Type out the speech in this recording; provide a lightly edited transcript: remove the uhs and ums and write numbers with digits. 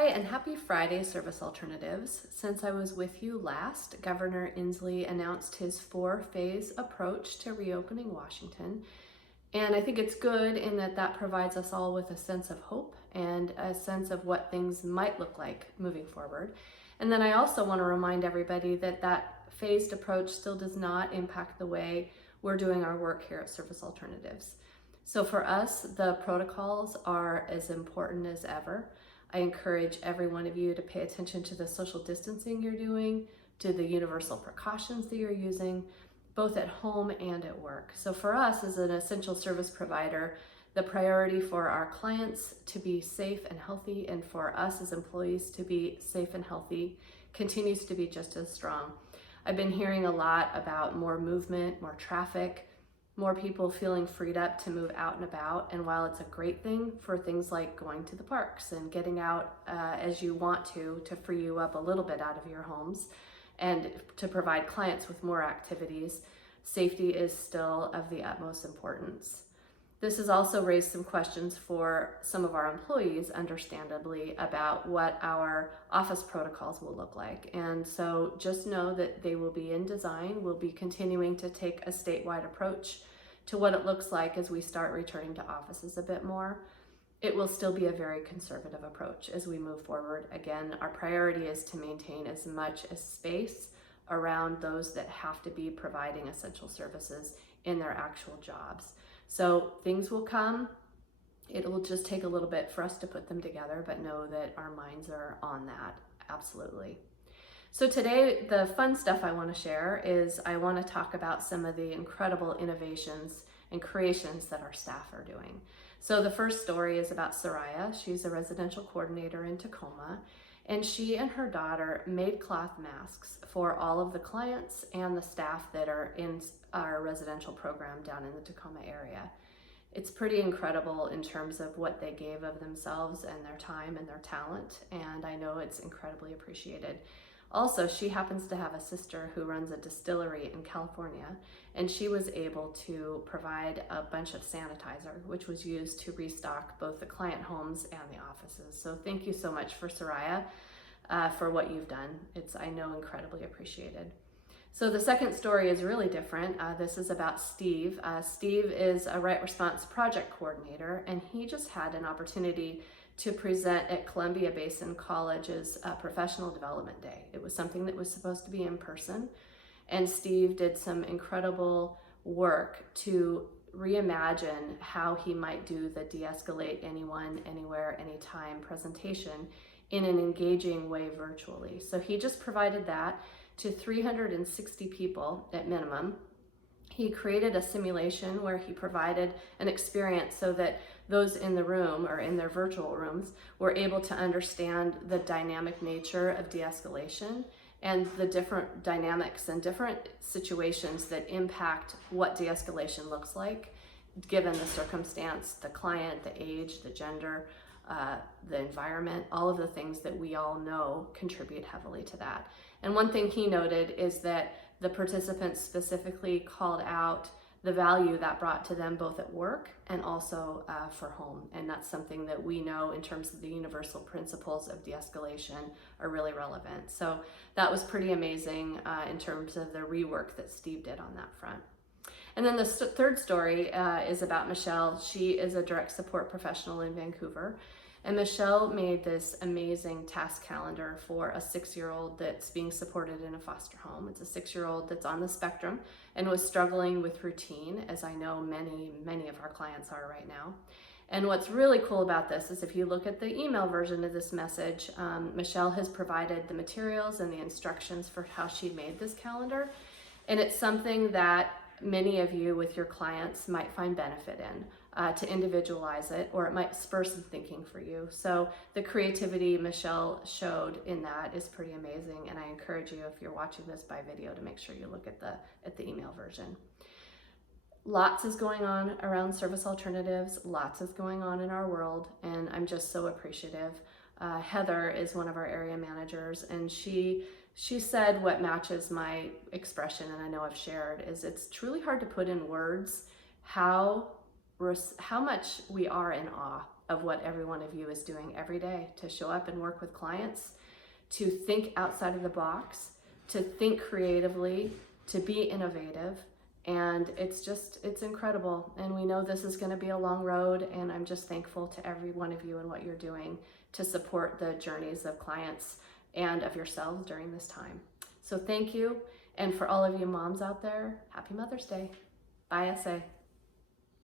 Hi, and happy Friday, Service Alternatives. Since I was with you last, Governor Inslee announced his 4-phase approach to reopening Washington. And I think it's good in that that provides us all with a sense of hope and a sense of what things might look like moving forward. And then I also want to remind everybody that that phased approach still does not impact the way we're doing our work here at Service Alternatives. So for us, the protocols are as important as ever. I encourage every one of you to pay attention to the social distancing you're doing, to the universal precautions that you're using, both at home and at work. So for us as an essential service provider, the priority for our clients to be safe and healthy and for us as employees to be safe and healthy continues to be just as strong. I've been hearing a lot about more movement, more traffic, more people feeling freed up to move out and about. And while it's a great thing for things like going to the parks and getting out as you want to free you up a little bit out of your homes and to provide clients with more activities, safety is still of the utmost importance. This has also raised some questions for some of our employees, understandably, about what our office protocols will look like. And so just know that they will be in design. We'll be continuing to take a statewide approach to what it looks like as we start returning to offices a bit more. It will still be a very conservative approach as we move forward. Again, our priority is to maintain as much as space around those that have to be providing essential services in their actual jobs. So things will come. It will just take a little bit for us to put them together, but know that our minds are on that, absolutely. So today, the fun stuff I want to share is I want to talk about some of the incredible innovations and creations that our staff are doing. So the first story is about Soraya. She's a residential coordinator in Tacoma, and she and her daughter made cloth masks for all of the clients and the staff that are in our residential program down in the Tacoma area. It's pretty incredible in terms of what they gave of themselves and their time and their talent, and I know it's incredibly appreciated. Also, she happens to have a sister who runs a distillery in California, and she was able to provide a bunch of sanitizer, which was used to restock both the client homes and the offices. So thank you so much for Soraya for what you've done. It's, I know, incredibly appreciated. So the second story is really different. This is about Steve. Steve is a Right Response project coordinator, and he just had an opportunity to present at Columbia Basin College's Professional Development Day. It was something that was supposed to be in person, and Steve did some incredible work to reimagine how he might do the de-escalate anyone, anywhere, anytime presentation in an engaging way virtually. So he just provided that to 360 people at minimum. He created a simulation where he provided an experience so that those in the room or in their virtual rooms were able to understand the dynamic nature of de-escalation and the different dynamics and different situations that impact what de-escalation looks like, given the circumstance, the client, the age, the gender, the environment, all of the things that we all know contribute heavily to that. And one thing he noted is that the participants specifically called out the value that brought to them both at work and also for home. And that's something that we know in terms of the universal principles of de-escalation are really relevant. So that was pretty amazing in terms of the rework that Steve did on that front. And then the third story is about Michelle. She is a direct support professional in Vancouver. And Michelle made this amazing task calendar for a 6-year-old that's being supported in a foster home. It's a 6-year-old that's on the spectrum and was struggling with routine, as I know many of our clients are right now. And what's really cool about this is if you look at the email version of this message, Michelle has provided the materials and the instructions for how she made this calendar. And it's something that many of you with your clients might find benefit in. To individualize it, or it might spur some thinking for you. So the creativity Michelle showed in that is pretty amazing, and I encourage you, if you're watching this by video, to make sure you look at the email version. Lots is going on around Service Alternatives, lots is going on in our world, and I'm just so appreciative. Heather is one of our area managers, and she said what matches my expression, and I know I've shared, is it's truly hard to put in words how much we are in awe of what every one of you is doing every day to show up and work with clients, to think outside of the box, to think creatively, to be innovative. And it's incredible. And we know this is going to be a long road. And I'm just thankful to every one of you and what you're doing to support the journeys of clients and of yourselves during this time. So thank you. And for all of you moms out there, happy Mother's Day. Bye, SA.